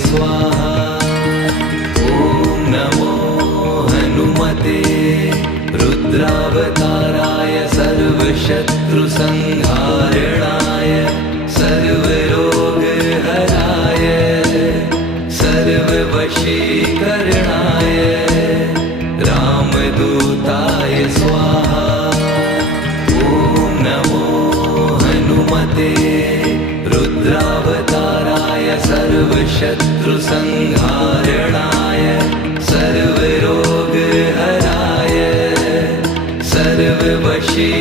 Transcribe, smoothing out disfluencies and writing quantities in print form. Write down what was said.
स्वाहा। ॐ नमो हनुमते रुद्रावताराय सर्वशत्रुसंहारणाय सर्वरोगहराय सर्ववशीकरणाय रामदूताय स्वाहा। ॐ नमो हनुमते रुद्रावताराय सर्वशत्रुसंहारणाय सर्वरोगहराय सर्ववशीकरणाय